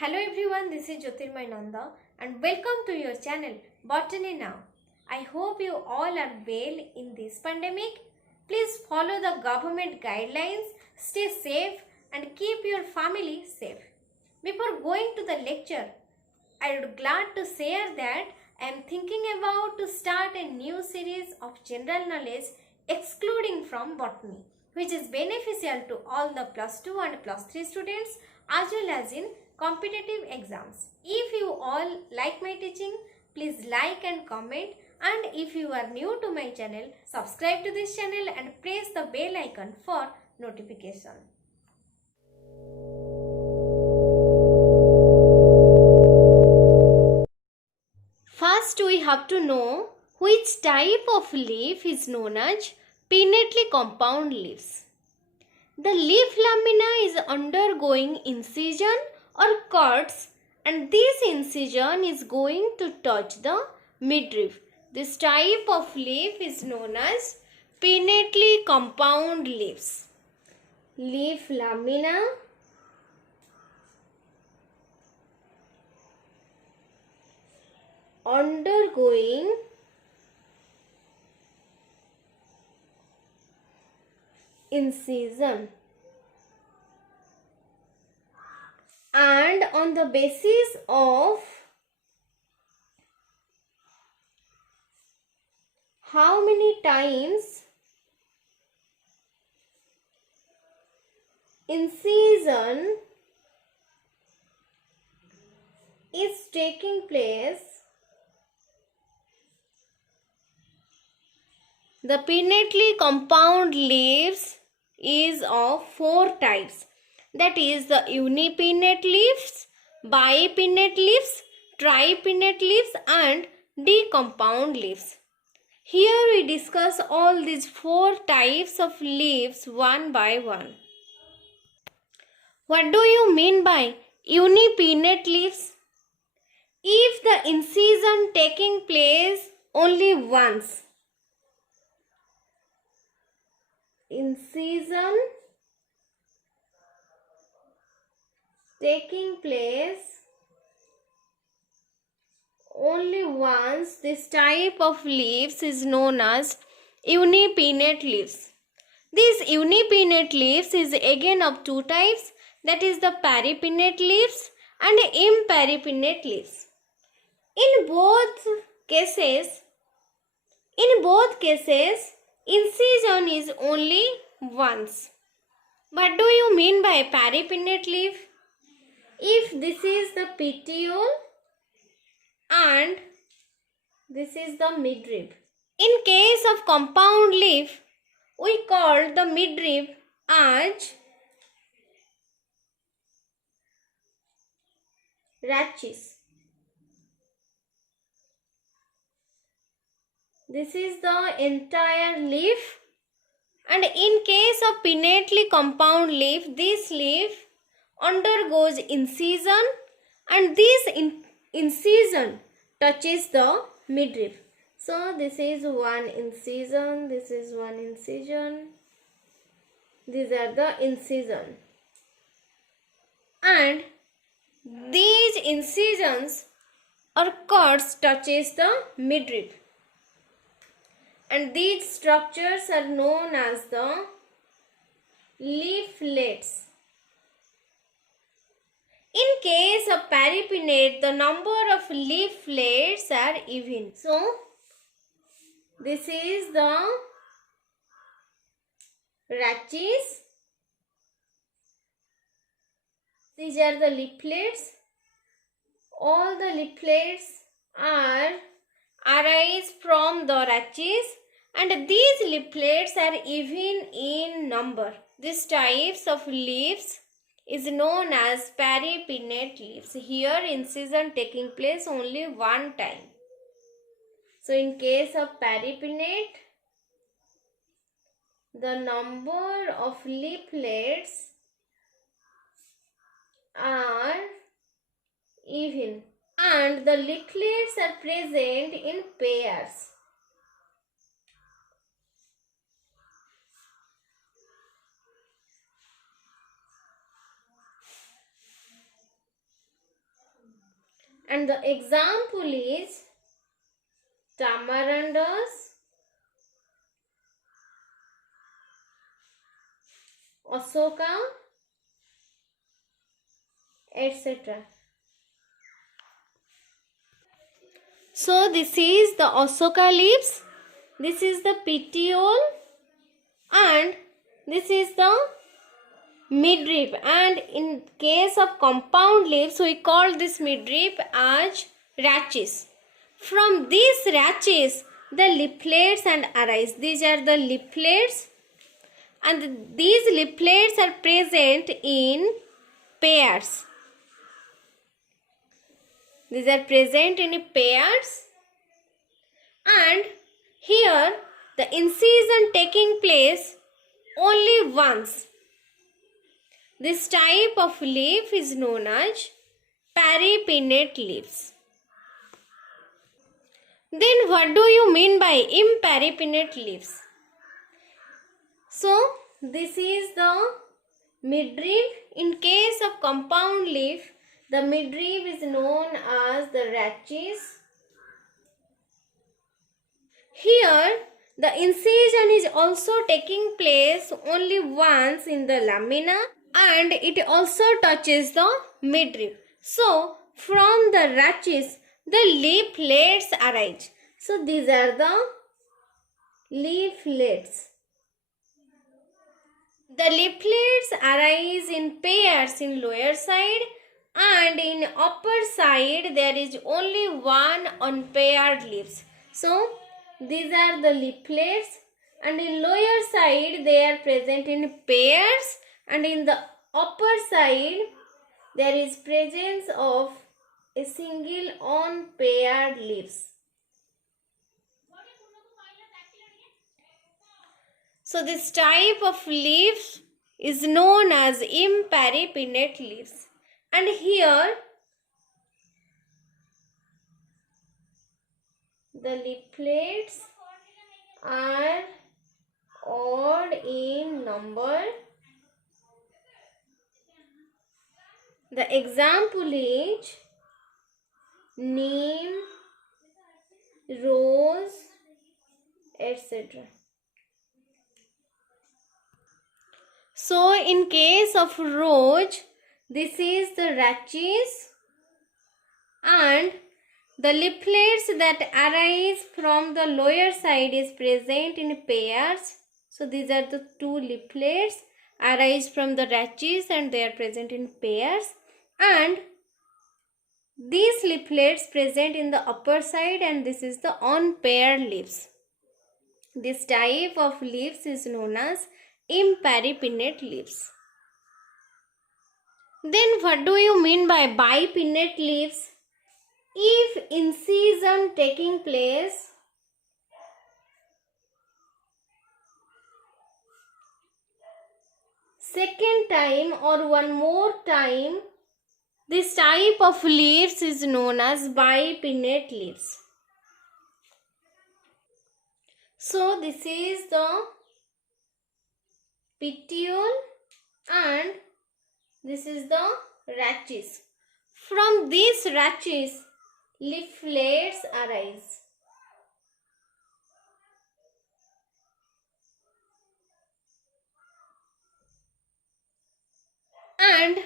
Hello everyone, this is Jyotirmay Nanda and welcome to your channel Botany Now. I hope you all are well in this pandemic. Please follow the government guidelines, stay safe and keep your family safe. Before going to the lecture, I would glad to share that I am thinking about to start a new series of general knowledge excluding from botany, which is beneficial to all the plus 2 and plus 3 students as well as in competitive exams. If you all like my teaching, please like and comment, and if you are new to my channel, subscribe to this channel and press the bell icon for notification. First, we have to know which type of leaf is known as pinnately compound leaves. The leaf lamina is undergoing incision or cuts, and this incision is going to touch the midrib. This type of leaf is known as pinnately compound leaves. Leaf lamina undergoing incision, and on the basis of how many times incision is taking place, the pinnately compound leaves is of 4 types, that is the unipinnate leaves, bipinnate leaves, tripinnate leaves and decompound leaves. Here we discuss all these 4 types of leaves one by one. What do you mean by unipinnate leaves? If the incision taking place only once, incision taking place only once, this type of leaves is known as unipinnate leaves. These unipinnate leaves is again of 2 types, that is the peripinnate leaves and imperipinnate leaves. In both cases, incision is only once. What do you mean by peripinnate leaf? If this is the petiole and this is the midrib. In case of compound leaf, we call the midrib as rachis. This is the entire leaf, and in case of pinnately compound leaf, this leaf undergoes incision and this incision touches the midrib. So this is one incision, this is one incision, these are the incision, and these incisions or cuts touches the midrib, and these structures are known as the leaflets. In case of peripinnate, the number of leaflets are even. So, this is the rachis. These are the leaflets. All the leaflets are arise from the rachis, and these leaflets are even in number. These types of leaves is known as peripinnate leaves. Here incision taking place only one time. So in case of peripinnate, the number of leaflets are even, and the leaflets are present in pairs. And the example is tamarandas, asoka, etc. So this is the asoka leaves, this is the petiole, and this is the midrib. And in case of compound leaves, we call this midrib as rachis. From these rachis, the leaflets and arise. These are the leaflets, and these leaflets are present in pairs. These are present in pairs, and here the incision taking place only once. This type of leaf is known as pinate leaves. Then what do you mean by impinate leaves? So this is the midrib. In case of compound leaf, the midrib is known as the rachis. Here the incision is also taking place only once in the lamina, and it also touches the midrib. So from the rachis, the leaflets arise. So these are the leaflets. The leaflets arise in pairs in lower side, and in upper side there is only one unpaired leaves. So these are the leaflets, and in lower side they are present in pairs, and in the upper side there is presence of a single unpaired leaves. So this type of leaves is known as impinate leaves. And here the leaflets are odd in number. The example is neem, rose, etc. So in case of rose, this is the rachis, and the leaflets that arise from the lower side is present in pairs. So these are the two leaflets arise from the rachis, and they are present in pairs, and these leaflets present in the upper side, and this is the unpaired leaves. This type of leaves is known as impinate leaves. Then what do you mean by bipinnate leaves? If incision taking place second time or one more time, this type of leaves is known as bipinnate leaves. So this is the petiole, and this is the rachis. From these rachis, leaflets arise. And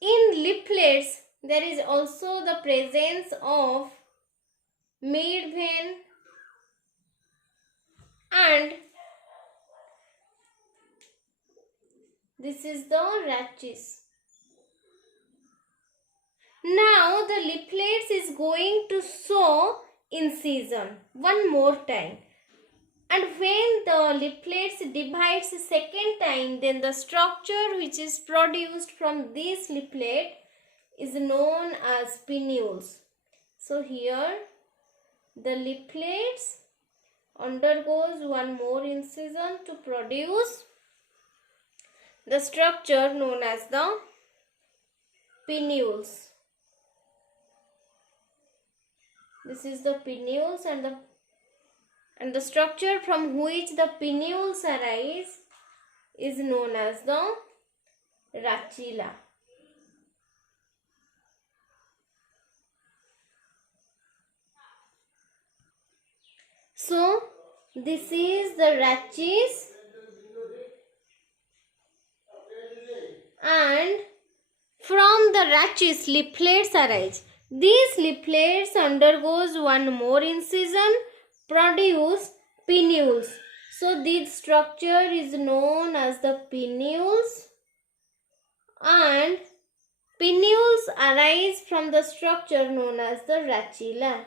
in leaflets, there is also the presence of midvein, and this is the rachis. Now the leaflets is going to show incision one more time. And when the leaflets divides second time, then the structure which is produced from this leaflet is known as pinnules. So here the leaflets undergoes one more incision to produce the structure known as the pinnules. This is the pinnules, and the structure from which the pinnules arise is known as the rachilla. So this is the rachis, and from the rachis leaflets arise. These leaflets undergoes one more incision, produce pinnules. So this structure is known as the pinnules, and pinnules arise from the structure known as the rachilla.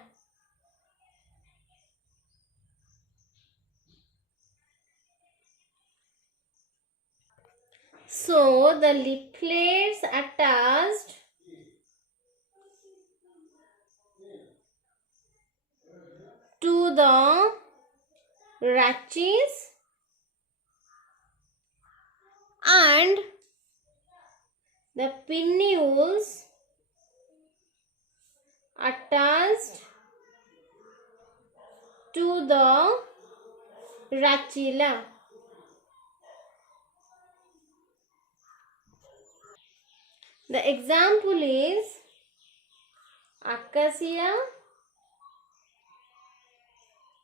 So the leaflets attached to the rachis and the pinnules attached to the rachilla. The example is acacia,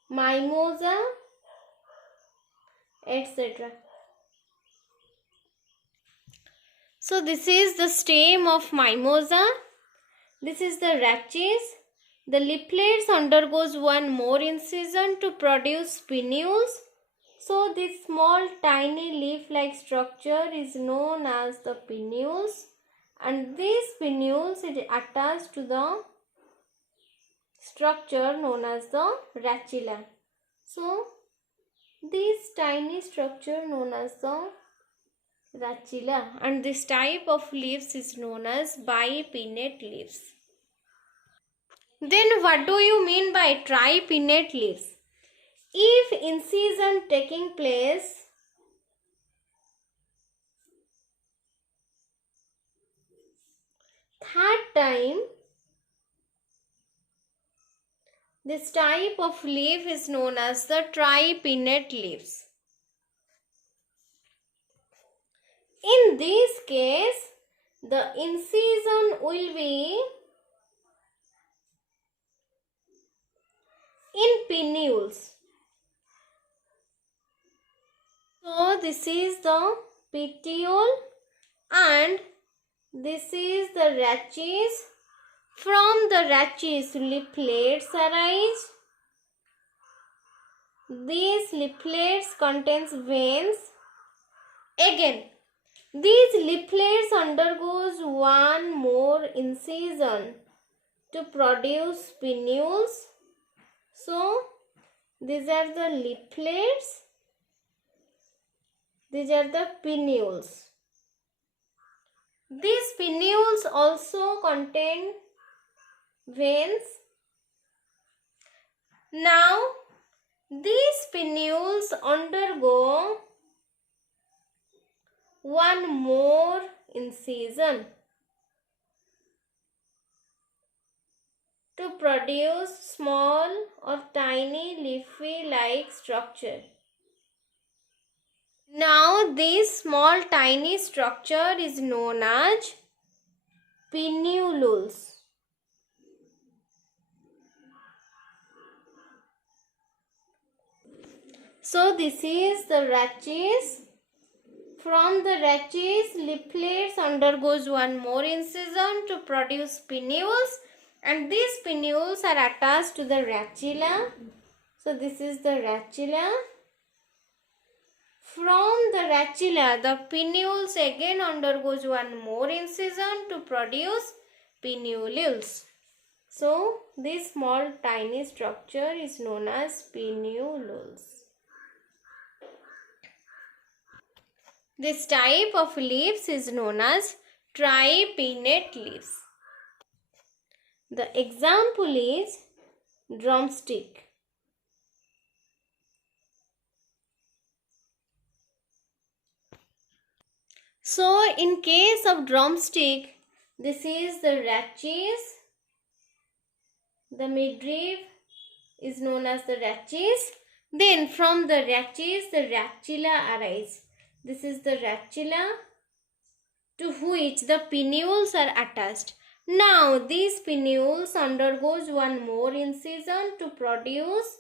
mimosa, etc. So this is the stem of mimosa. This is the rachis. The leaflets undergoes one more incision to produce pinnules. So this small tiny leaf-like structure is known as the pinnules, and these pinnules is attached to the structure known as the rachilla. So this tiny structure known as the rachilla, and this type of leaves is known as bipinnate leaves. Then what do you mean by tripinnate leaves? If incision taking place third time, this type of leaf is known as the tripinnate leaves. In this case, the incision will be in pinnules. So this is the petiole and this is the rachis. From the rachis leaflets arise. These leaflets contains veins. Again, these leaflets undergoes one more incision to produce pinnules. So these are the leaflets. These are the pinnules. These pinnules also contain veins. Now these pinnules undergo one more incision to produce small or tiny leafy like structure. Now this small tiny structure is known as pinnules. So this is the rachis. From the rachis, leaflets undergoes one more incision to produce pinnules, and these pinnules are attached to the rachilla. So this is the rachilla. From the rachilla, the pinnules again undergoes one more incision to produce pinnules. So this small tiny structure is known as pinnules. This type of leaves is known as tripinnate leaves. The example is drumstick. So in case of drumstick, this is the rachis. The midrib is known as the rachis. Then from the rachis, the rachilla arise. This is the rachilla to which the pinnules are attached. Now these pinnules undergoes one more incision to produce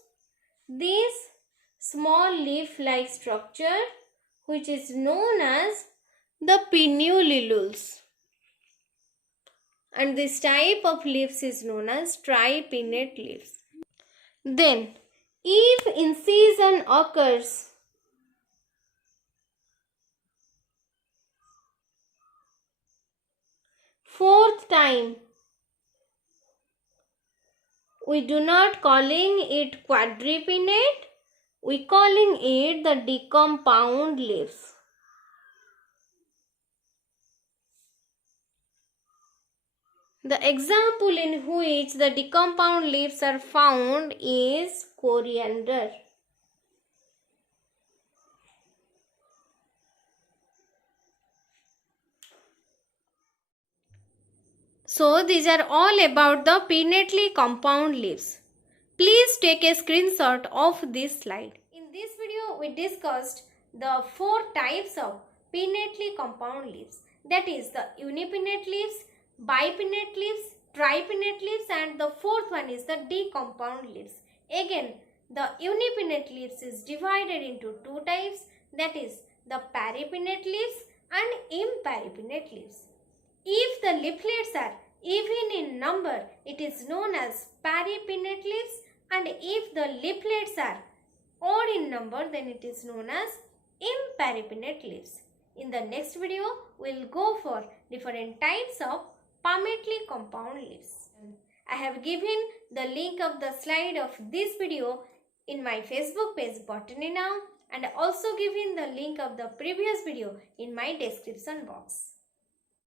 this small leaf-like structure which is known as the pinnulules. And this type of leaves is known as tripinnate leaves. Then, if incision occurs fourth time, we do not calling it quadripinnate, we calling it the decompound leaves. The example in which the decompound leaves are found is coriander. So these are all about the pinnately compound leaves. Please take a screenshot of this slide. In this video, we discussed the 4 types of pinnately compound leaves. That is the unipinnate leaves, bipinnate leaves, tripinnate leaves, and the fourth one is the decompound leaves. Again, the unipinnate leaves is divided into 2 types. That is the peripinnate leaves and imperipinnate leaves. If the leaflets are even in number, it is known as peripinnate leaves, and if the leaflets are odd in number, then it is known as imperipinnate leaves. In the next video, we will go for different types of pinnately compound leaves. I have given the link of the slide of this video in my Facebook page Botany Now, and also given the link of the previous video in my description box.